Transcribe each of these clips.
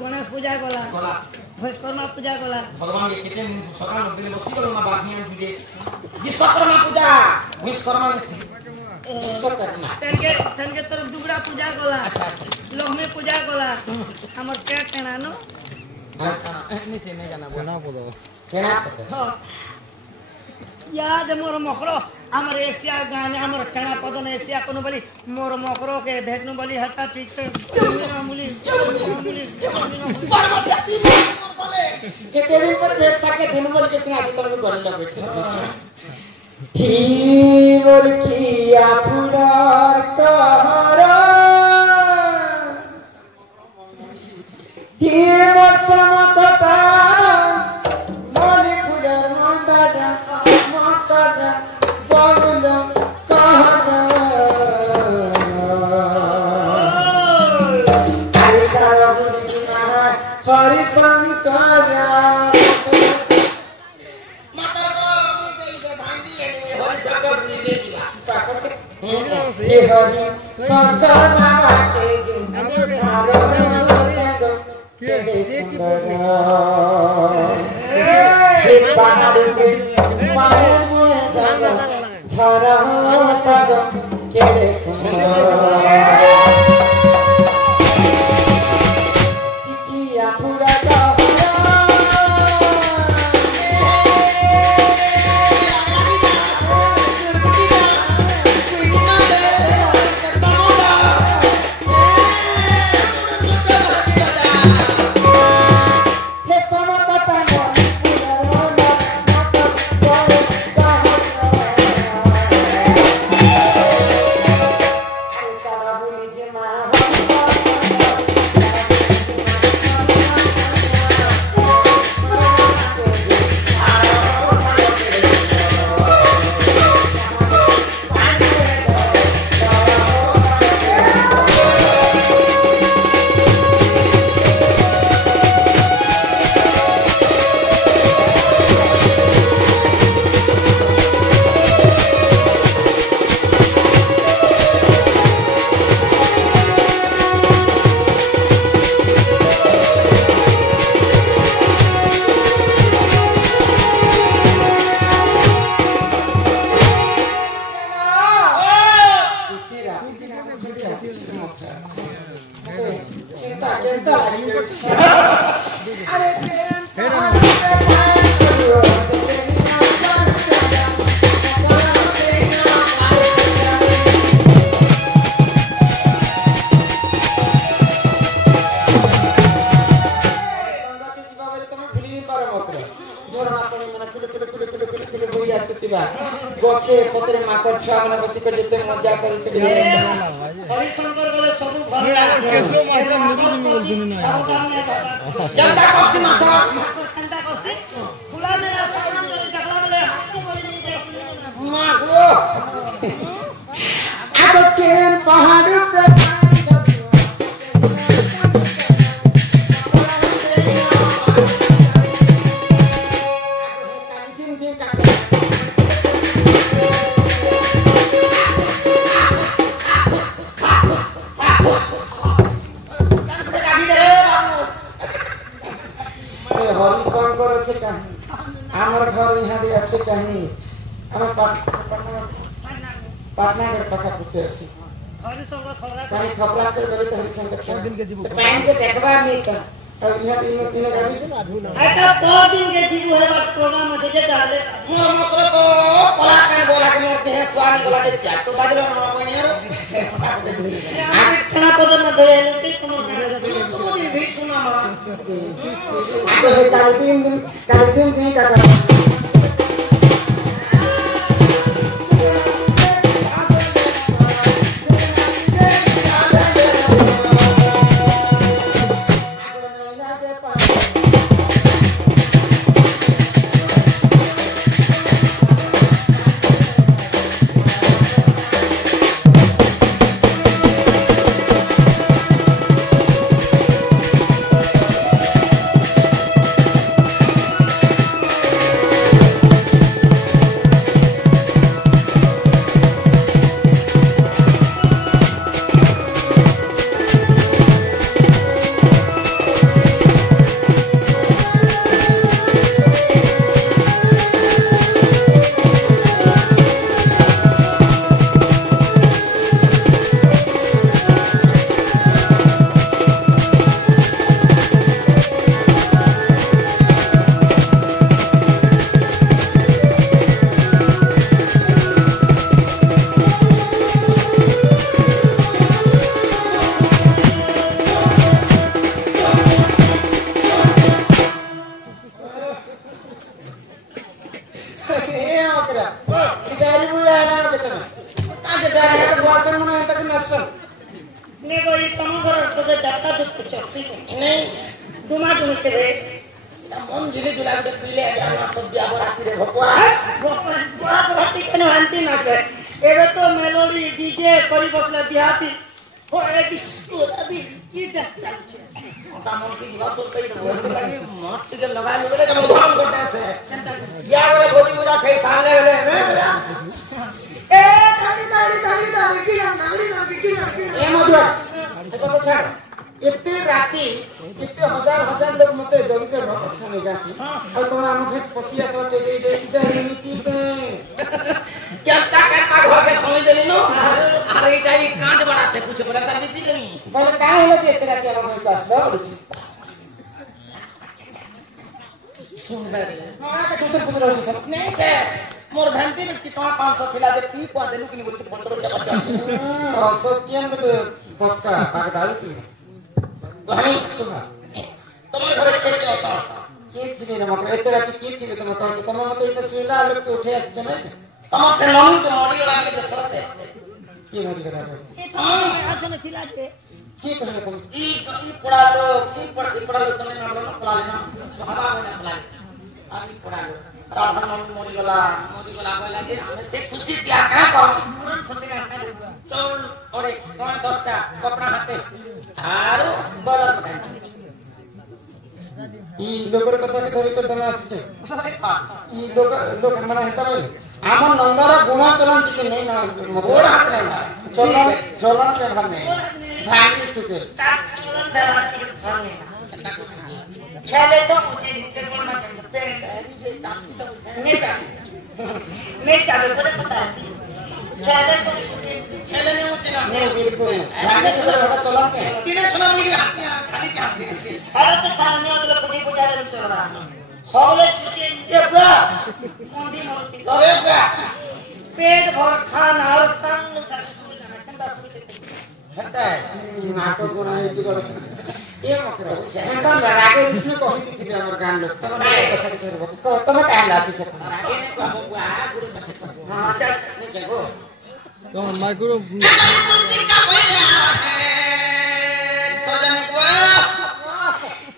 गणेश पूजा गला विश्वकर्मा पूजा गला भगवान के कितने सकाल में बसी गलो ना बाकियां जुगे विश्वकर्मा पूजा विश्वकर्मा विश्वकर्मा तनके तोर दुगड़ा पूजा गला अच्छा अच्छा लक्ष्मी पूजा गला हमर पेट केना नो नहीं से नहीं जाना बोलना बोलो केना हां याद मोर मखरो हमर एकसिया गाने हमर केना पदन एकसिया कोनो बोली मोर मखरो के भेटनु बोली हटा ठीक से मुली के तेरे पर बैठ सके दिन बोल के सुना दे तो कर लगे ही बोल किया फुलार कहरा ये मौसम कटा मोली फुलार माता जा माता जा बाबुल कहरा अरे चारा बोली ना हरि शंकर हे हरि शंकर बाबा के जिंदगी धारो के सुंदर हे बाबा के मारे में झरा सज के सुंदर किया पूरा गछे पत्रे माकर छा माने बसी कर जते मजा करके हरि शंकर बोले सब भरला केसो मात्र मुदी में दिन नहीं जनता कसी मात्र जनता कसी फुला मेरा सामने में जगला बोले हाथ बोले मां गो अब केन पहाड़ पे हमर घर यहां दे अच्छे कहीं हम पाटनागढ़ पका पुते अछि हरि संग खबरा काई खबरा कर गले त हरिशंकर दिन के जीवो पैन के देखबा नहीं त अब यहाँ इन गाड़ी छै ना धुना एटा 4 दिन के जीव है बात प्रोग्राम আছে যে তাহলে मोर मत्र तो पला कान बोला के मोर देह स्वामी गला के चाट तो बाजलो ना बनियो আমি খানা পদ না ধরে এলতে তোমার सुनी भी सुना मा आगे से काल दिन नहीं काका ने कोई तम घर तो दत्ता दुख चक्सी नहीं दुमा दुमते रे मन जिले जुला के पीले जाना सब ब्याह राती रे भगवा बाप राती के हंती ना के एबे तो मेलोडी डीजे करी बसला बिहाती हो ए डिस्को अभी की दस चल छे ओटा मन की वासुल कई दो लगी मस्त के लगा ले के मधुरम कोटे से ब्याह रे भोजी पूजा खाई सामने रे ए ताली की ए मधुआ देखो तो छाड़ इतने राती इतने हजार लोग मते जम के अच्छा नहीं गाती और तुम हम फिर पसिया सो के दे इधर नीति पे क्या करता घर के समझ देली नो अरे इटाई कांड बनाते कुछ बड़ा कर दी नहीं बोले काहे होले के तेरा के हम पास बोल सुंदर हां तो कैसे पूछ रहे हो सब नहीं थे मोर भंती में कितना 500 खिला दे पी को देलु कि बोलते फोन करो क्या बच्चा और सत्यम में पक्का बागदारी की नहीं तुम्हारे घर के क्या अच्छा केक थी ना मतलब इतने राती केक थी तो मतलब तुम मत इतना सुला लोग के उठे आज जमे तुम से लोनी तो मोरी लगा के सर दे की मोरी लगा दे ए तो अच्छा नहीं थिला जे की कहले तुम ई पड़ा लो तुमने ना लो पड़ा लेना हवा में पड़ा अभी पड़ा लो राधा मोरी गला बोला के हमें से खुशी दिया क्या करो खुशी का चल ओरे कौन 10 टा कपड़ा हाथे आरो बलर ई लोकर कथा के धरि कर दमा आछे ई लोक मना हेता बोले आम नंबर गुण चलन चिके नहीं ना मोर हाथ नहीं चलन के घर में भागी टुके खेले तो मुझे निकल ना करते नहीं चालू करे पता है खेले तो खेले नहीं उचित ना नहीं बिल्कुल भागी टुके बड़ा चलन के तीने सुना मुझे खाली के हाथ से अरे तो सामने वाला पूजी पूजा रे चल रहा होले चुके ये बा मुंडी मोटी अरे बा पेट भर खाना और तंग कर ठंडा सोचे हटा है नाको गुण है की कर ये मकरो एकदम लड़ाके इसमें कहि थी हमर गान लोग तब कथा के करबो तब काहे लासी छ आगे ने कहबो बुआ गुरु हां चल देखो तो माइक्रो बुद्धि का पहले सजन को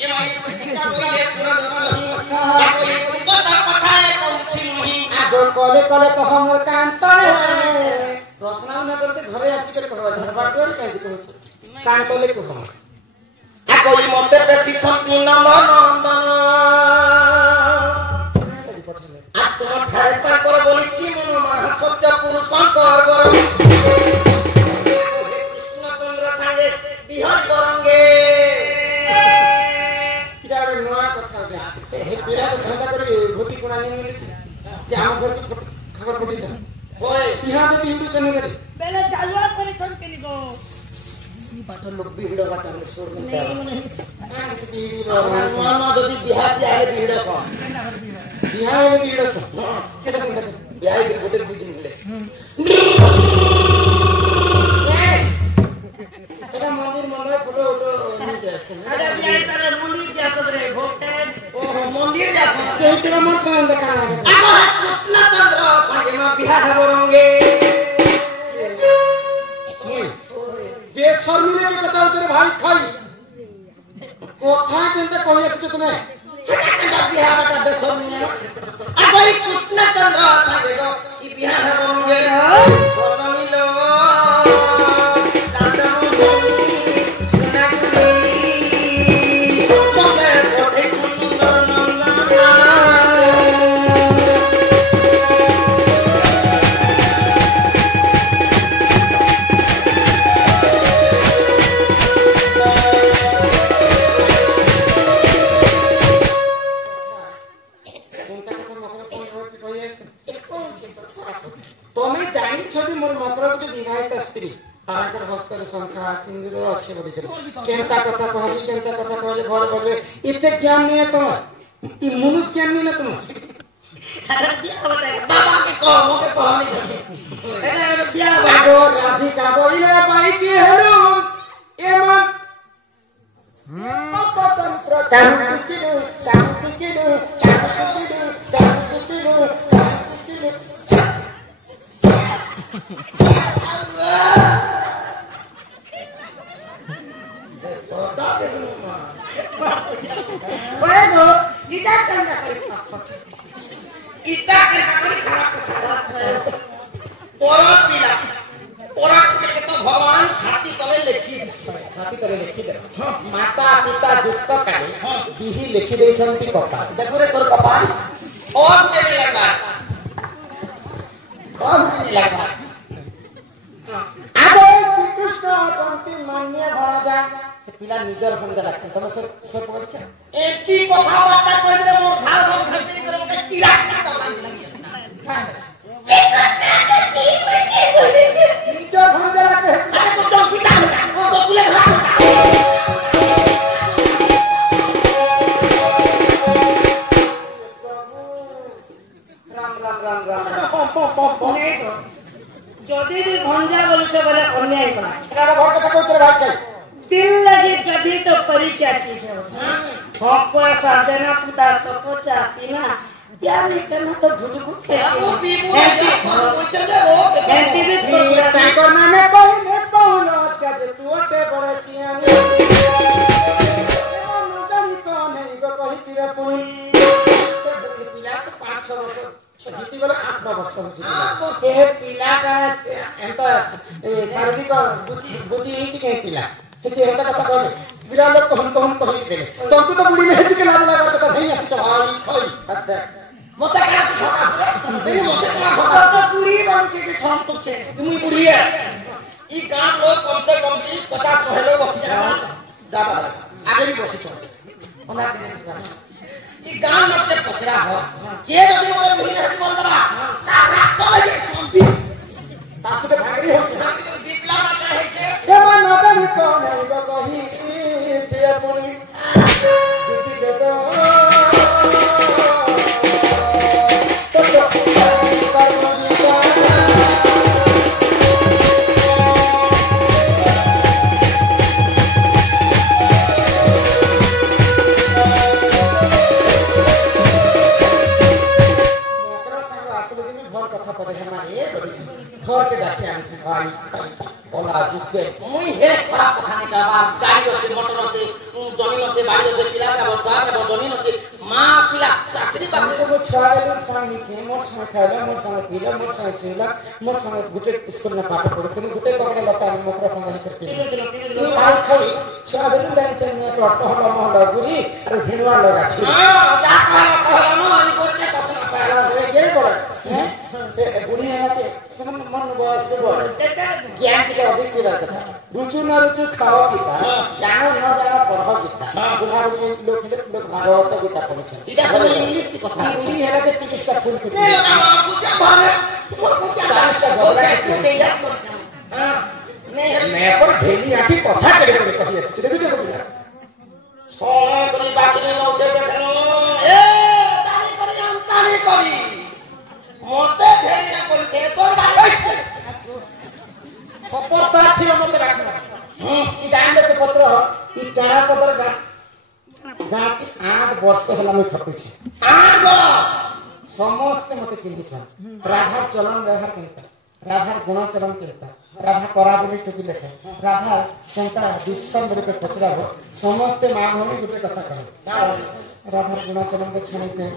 ये भाई बुद्धि का पहले सुनो नहीं कोई पता कथा है कहूची नहीं आगो कले तो हमर कांत प्रश्न न करते घरे आसी के कहबा धरबार तोर काहे कहू कांत ले को हम आ कोई मते बेसी थंती नंदन आ तुम ठारे पर कर बोलिछि मन महासत्य पुरुष शंकर बर कृष्णचंद्र संगे बिहार करंगे किरारे नया कथा दे हे पेरा तो धंधा करे भूति कोना नहीं मिली जे हम घर की खबर पड़ी छ होय बिहार में हिंदू चने करे गो बाटा लोग भीड़ बाटा में सोर में नहीं मने नुआ जदि बिहार से आए भीड़ कौन बिहार में भीड़ सो केटा बिहार के गोटे दिन मिले एटा मंदिर फोटो नहीं जाए अरे बियाह सारे मंदिर जासत रे भोटे ओहो मंदिर जासो चैत्र मन से देखा आगो कृष्ण चंद्र संगे में बिहार होंगे जे शर्मिले के कथा उतरे भाई खाई कोथा केनते कहि असते तुमे बिहार का बेसर नहीं है आगो कृष्ण चंद्र संगे को ई बिहार होंगे सोनी लो तमे जानि छथि मोर मतलब के विवाहित स्त्री आकर हस्तर संख्या सिंदूर अच्छे बड़ी केनता कथा कहली केनता कथा कहले घर बोले इते ज्ञान नहीं है तुम ई मनुष्य ज्ञान नहीं है तुम अरे बियाह होता बाबा के कहो मोके कहली अरे बियाह आगो राधिका बोले भाई की हेरो एमन अपतंत्र शांतिकिनु ओए गो गीता कंदा कर इता के करी खराब पोरा पीला पोरा के तो भगवान छाती तले लिखी छाती करे लिखि दे माता पिता जुक्त करे बिही लिखि दे छंती कथा देखो रे तोर कपाल और तेरे लगा और तेरे लगा आगो श्री कृष्ण पंक्ति मान्य भराजा पिला निजर बंदा लागछ तमे सब पछ एती কথা বার্তা কইলে মোর ঝাল রং খাইতে করে মোকে কিরা কিরা বান্ধি লাগি निजर बंदा लागे আরে তো তো পিতা তো কুলে ঘা राम যদি भी भंजा बोलछ बोले अन्याय करा एटा घर कथा कहछ रे भाई दिल लगी गधी तो परी क्या चीज है हक को साधना पुता तो पोचा तीना यार ये करना तो झुटगुट के ও বিমু কইছলে ও एनटीवी ये प्रोग्राम टाइगर नामे कोई ने कहलो अच्छा जे तू ओटे बड़े सियानी नजरी को नहीं गो कहि तिरे पुई पिला तो 5-6 वर्ष जीती गले 8 वर्ष जीती ए पिला का एंता शारीरिक बुद्धि हिच के पिला हेचे हेता कथा कहले बिरा लोग कहन कहि देले तंतु तो बुढ़ी में हेच के लाज लगा कथा नहीं आसी चढ़ाई खई हत्ता মতে কা ছোটা তেরি মতে কা तो तो पूरी बनছে कि ठम तो छे তুমি বুড়িয়ে ই গান লোক কম से कम 50 100 लोग बसी जा जाबा आगे भी बसी छ ओना के इ गान लोग के पचरा हो के जदी ओरे भूल हट बोल दबा सारा सब ये संपी सासु के भागरी हो दीपला माता है छे हे मन नजर को नहीं गो कहि तिरे पुई जीती दे दो घर के डाके आनछि भाई ओला जुके मुई हे खराब खाने का बार गाड़ी আছে মোটর আছে জমিন আছে বাড়ি আছে পিলা का बचवा का जमीन আছে মা পিলা চাকরি বাকরি को छाए लोग संग नीचे मोर संग खाइला मोर संग पीला मोर संग सीला मोर संग गुटे स्कूल में पाठ पढ़ते गुटे पकड़े लता मोकरा संग नहीं करते ई भाई खाई छा दिन दान चने तो हल्ला मोहल्ला गुरी और भिड़वा लगा छी हां जा कहला न अनि कोते कसन पहला रे के बोल हैं बुढ़ी है के मन बस के बोल ज्ञान के अधिक की रहता रुचि न रुचि खाओ गीता जानो न जानो पढ़ो गीता बुढ़ा बुढ़ी लोग भागवत गीता पढ़े सीधा समय इंग्लिश की कथा बुढ़ी है के 30 का फूल ए लगा बाबू जा भरे मोर को 40 का हो जाए तू जइया हां नहीं এরপর ঢেলি আঁকি কথা কেড়ে কেড়ে কহি আসছে দেখেছো কবিরা সোনা করি বাকি নছে দেখেন এ তালি করি আমতালি করি মতে ঢেলিয়া কইতে তোর ভাই সপরতা ফির মতে রাখনা ই জানলে তো পত্র ই টানা পত্র গাঁতি 8 বর্ষ হলা আমি ঠকিছি 8 বরস ସମସ୍ତେ ମତେ ଚିହ୍ନିଛନ୍ ରାଧା ଚଲନ ବ୍ୟବହାର କେନ୍ତା ରାଧାର ଗୁଣ ଚଲନ କେନ୍ତା ରାଧା କରା ବୋଲି ଟୁକି ଲେଖେ ରାଧା କେନ୍ତା ବିଶ୍ୱ ରୂପେ ପଚରାବ ସମସ୍ତେ ମା ଭଉଣୀ ଗୋଟେ କଥା କହ ରାଧାର ଗୁଣ ଚଲନ ଛାଣି ଦେବ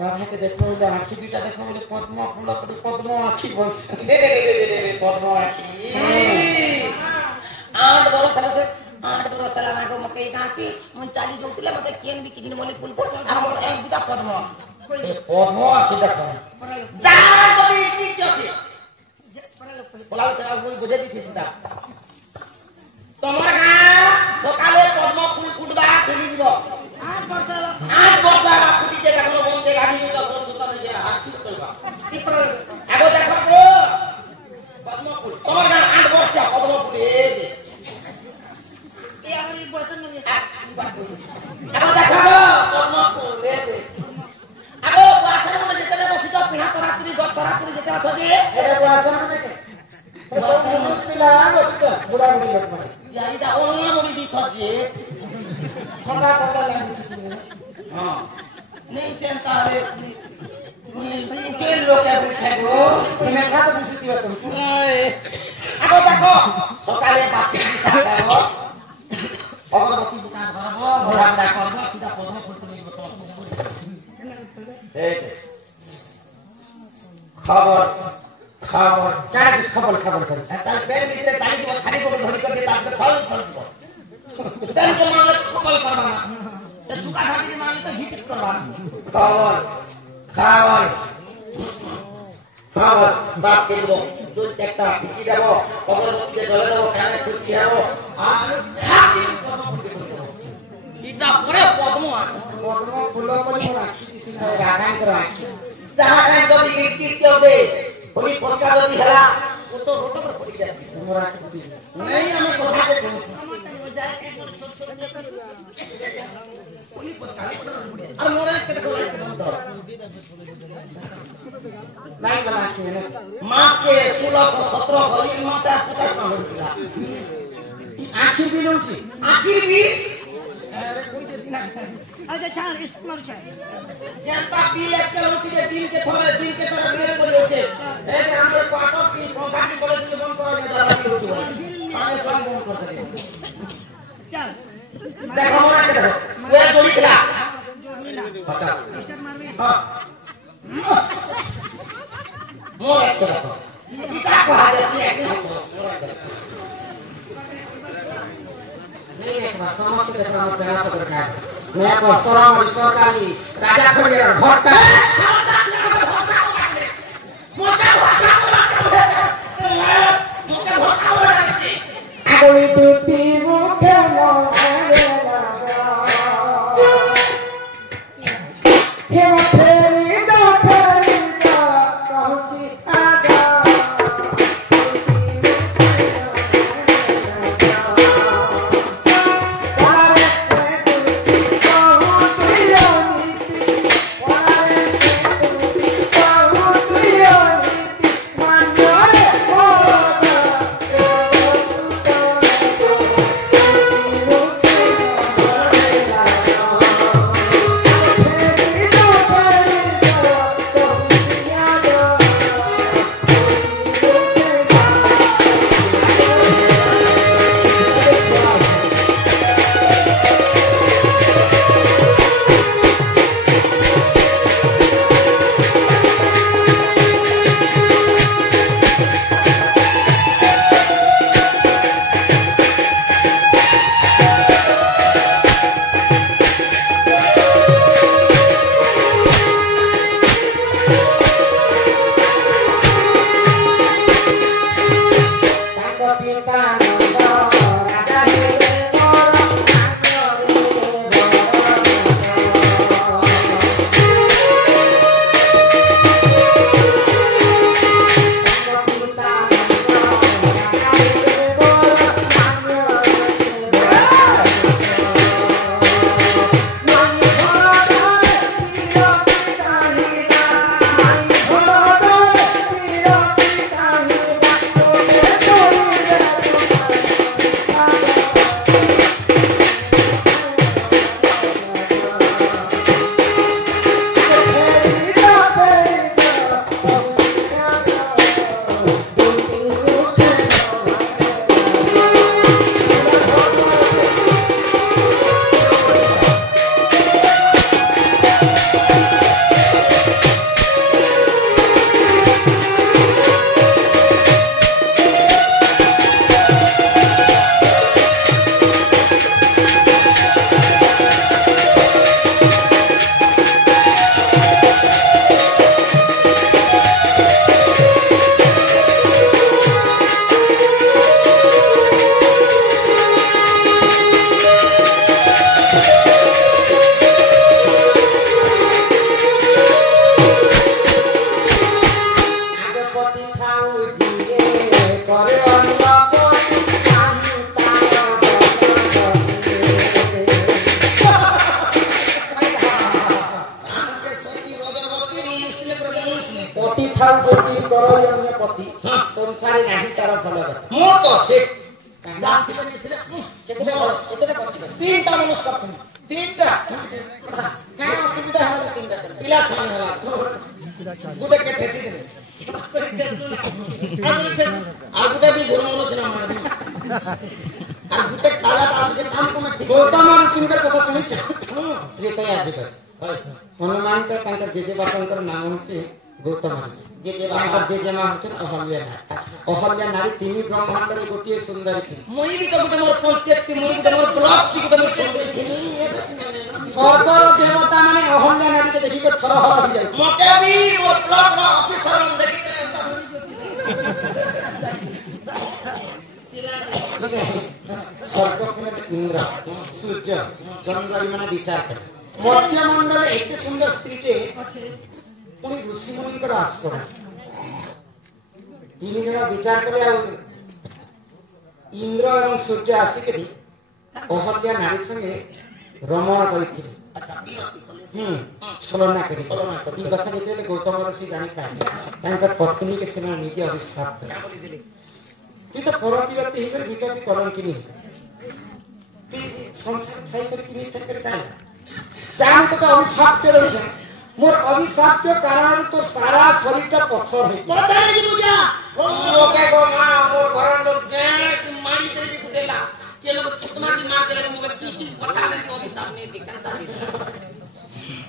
ରାଧାକେ ଦେଖ ବୋଲେ ଆଖି ଦୁଇଟା ଦେଖ ବୋଲେ ପଦ୍ମ ଫୁଲ କରି ପଦ୍ମ ଆଖି ବସ পদ্ম আখি 8 বরস হলে 8 বরস হলা নাকো মকে গাঁতি মন চালি যাউতিলে মতে কেন বি কিনি মলে ফুল পদ্ম আমার এক দুটা পদ্ম ଏ ପଦ୍ମ ଆଖି ଦେଖ যারা যদি ঠিক আছে বলাও তারা বুঝে দিতেছি না তোমার গাঁ সকালে পদ্ম ফুল ফুটবা খুলি দিব 8 বর্ষ আগে ফুটিতে এখন বন্ধে গাড়ি নিয়ে সরস্বতা নিয়ে হাত ঠিক করবা আগে দেখো তো পদ্ম ফুল তোমার গাঁ 8 বর্ষ পদ্ম ফুল এই আমার এই বর্ষ নিয়ে আগে দেখো পদ্ম ফুল এই আগে বাসার মধ্যে যেতে বসিত পিহা তরাত্রি গত তরাত্রি যেতে আছো যে এরে বাসন দেখে সব মুনিশ পিলা বসছ বুড়া বুড়ি লোক মানে ইয়াইটা ওলা মুড়ি দিছ যে ঠান্ডা ঠান্ডা লাগিছে হ্যাঁ নেই চিন্তা রে কে লোকে বুঝাইবো মেঘা তো দিছি দিবা তুমি আগে দেখো সকালে বাসি খাও অগরবতী দোকান করবো ভরাটা করবো সিধা পদ্ম ফুল নিয়ে নিব তো খবর খবর কার খবর খবর করে তাই বেল ভিতরে চাই দিব খালি করে ধরি করে তারপরে সব ফল দিব বেল কে মানলে কমল করবা না এ সুকা ঢাকি মানলে তো হিট করবা খবর খাওয়াই খাওয়াই বাপ কে দিব চুল একটা পিটি দেব অগরবতী জ্বলে দেব কানে খুশি হবো আর খাকি ইটা পরে পদ্ম পদ্ম ফুল করে রাখি দিছি রাগাঙ্কর রাখি যাহা কাই যদি ইট কেউছে ওই পস্কা যদি হেলা ও তো রোট করে পড়ি যাচ্ছে তোমরা রাখি দিছি নাই আমি কথা কই আর মোরে কে দেখো নাই না রাখি না মাস के 1600 1700 এই মাসে 50 টাকা হইলা আখি বিলুছি আখি বি আরে কই দেতি না আচ্ছা ছাড় ইষ্ট মার ছাড় जनता बिल एक होती है दिन के थोड़े दिन के तरह बिल করে হচ্ছে এই যে আমরা কোয়ার্টার কি কোম্পানি বলে দিলে বন্ধ করা যায় দাঁড়া কি হচ্ছে আমি সব বন্ধ করতে দেব চল দেখো মোরা কে দেখো ওই জড়ি খেলা স্টার্ট মারবি হ্যাঁ মোরা কে দেখো এটা কোয়া যাচ্ছে এই একবার সমস্ত দেখো আমার পেড়া পত্র খায় मैं को सराम सरकारी राजा खोलिया भट्टा মোটা कोई टूटी मुखे मोरे राजा हे फेरी जा पहुंची आजा संसार नाही तार भल कथा मोर तो छे तीनटा मनुष्य तीनटा क्या असुविधा है तीनटा पिला छाने वाला गुडे के ठेसी दे आगुटे भी गुरु छना मार आगुटे काला आज के काम को मैं गौतम ऋषि कथा सुनिछ प्रियता आज कर हनुमान का तांकर जेजे बापांकर नाम होचे गौतम ऋषि जेजे बापांकर जेजे मां होचे अहल्या नारी तीन ब्रह्मांड रे गोटिए सुंदरी थी मोई भी तो गुटे मोर पंचायत की मोर गुटे मोर ब्लॉक की गुटे मोर पंचायत स्वर्ग देवता माने अहल्या नारी के देखि के थर हर हो जाय मोटे भी मोर ब्लॉक रो ऑफिसर मन देखि स्वर्ग में इंद्र सूर्य चंद्र माने विचार करे मध्य मंडल एक सुंदर स्त्री के पुणी ऋषि मुनि आश्रम तीन जन विचार करे इंद्र एवं सूर्य आसिक अहल्या नारी संगे रमण करथिले छलना करी कथा जेते गौतम ऋषि जानी पाए पत्नी के सेना निजे अभिशाप करे कि तो परपियति हिकर विकल्प कलंकिनी कि संसार खाई कर कि नहीं कर काई जान तो अभिशाप के रही है मोर अभिशाप के कारण तो सारा शरीर का पत्थर है पता नहीं बुझा मोके को मां मोर घर लोग के मारी से कुटेला के लोग छुटमा की मार के मोके किसी पता नहीं को सामने दिखता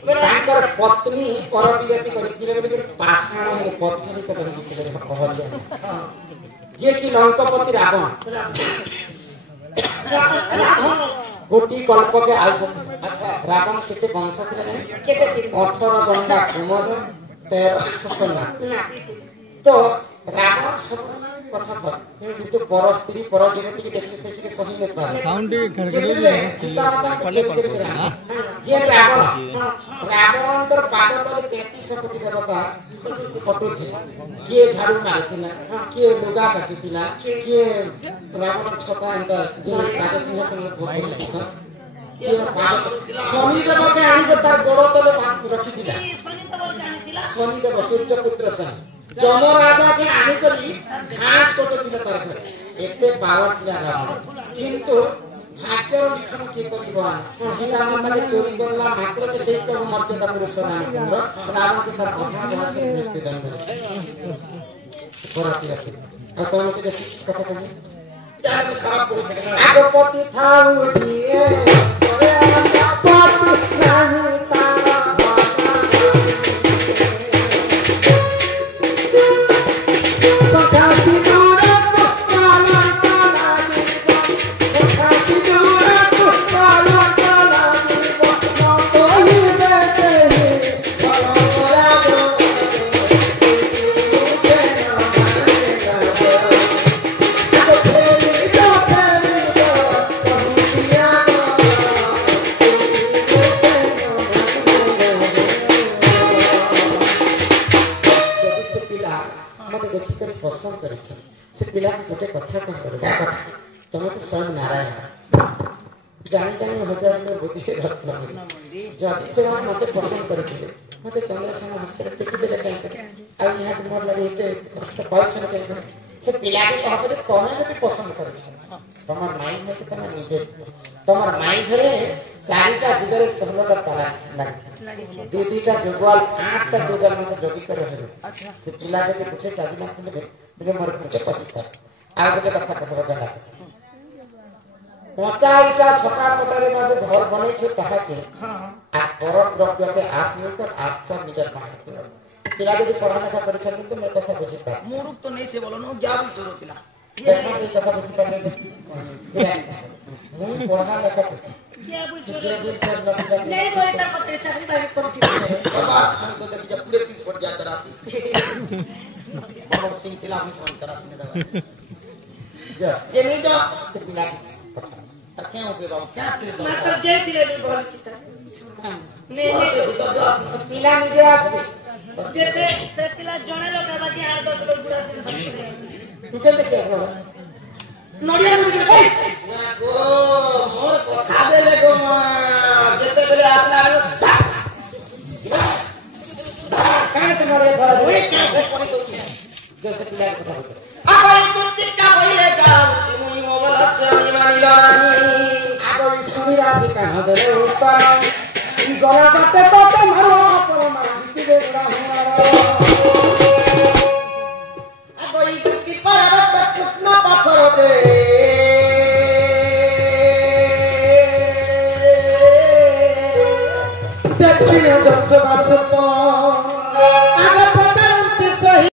तांकर पत्नी परपियति करथिले बोले पाषाण है पत्थर के करथिले कहलिया जे कि लंकापति रावण गोटी कल्प के आयुष अच्छा रावण केते वंश थिले केते 18 गंडा कुमार 13 सपना तो रावण सपना कथा पर किंतु पर स्त्री पर जगत की देखते से के सही में पाए साउंड खड़खड़े सीता माता पले जे रावण कर पाद तले 33 कोटी देवता फोटो थे के झाड़ू मारतिना के लुगा काटितिना के रावण छपा अंत जे राजा सिंहासन में बसिछ के स्वामी देव के आनी के तार गोड़ तले रखितिला स्वामी देव सूर्य पुत्र सन जम राजा के आनी करी घास कटतिला तार घर एते पावर तिला रावण किंतु भाग्यर लिखन के करिबा सीता माता के चोरी करला मात्र के सही प्रभु मर्यादा पुरुष रामचंद्र रावण के तार कथा जहां से मृत्यु दंड परति रखि अतन के कथा कहि यार खराब हो गया आगपति थाउ दिए अरे आगपति नाही तारा सखाती दूर काला काला सखाती दूर काला काला सोई देते बलरा दो पसंद कर से पिला गोटे कथा कह कर तुम तो स्वयं नारायण जानी जानी हजार में बुद्धि रत्न जब से मते पसंद करथिले मते चंद्रसेन हस्ते टिकि देले काहे आ यहाँ के मोर लगे एते कष्ट पाइछ न काहे से पिला के कह करे कोने से पसंद कर तमर माई है कि तमर निजे तमर माई घरे चारिटा दिगरे सहलटा तारा लागे दीदीटा जुगवाल आठटा जुगवाल में जोगी कर रहे अच्छा से पिला के पूछे चाबी ना खुले मुझे मर के पसंद आ गए कथा कथा जला पचाईटा सका पटारे में घर बनै छै ताहा के आ पर द्रव्य के आस नहीं तो आस का निजर पाए पिला यदि पढ़ाने का परिचय तो मैं कथा बुझता मूर्ख तो नहीं से बोलो नो क्या भी चलो पिला देखो ये कथा बुझता नहीं मुझे पढ़ा लगा क्या बुझो नहीं वो इतना पते चाकरी बाहर करो ठीक है बात हम तो जब पूरे 30 फुट जाता राशि और सिंह पिला भी फोन करा सुने दवा जा ये नहीं तो पिला क्या हो गया बाबू क्या तेरे मतलब जैसे ले बहुत किता नहीं पिला मुझे आसे जैसे से पिला जणे लोग बाकी 8-10 लोग बुरा से तू कैसे कह रहा है नोडिया मुझे ए गो मोर कथा देले गो जते बेले आसला काहे तुम्हारे घर ओए कैसे पड़ी तो जैसे पिला के कथा बोलते आगई तुतिका पहिले जाउछि मुई मोबाइल सनी मानिल नाही आगई सुमिरा जी कान दरे उत्तम गला बाटे तो मारो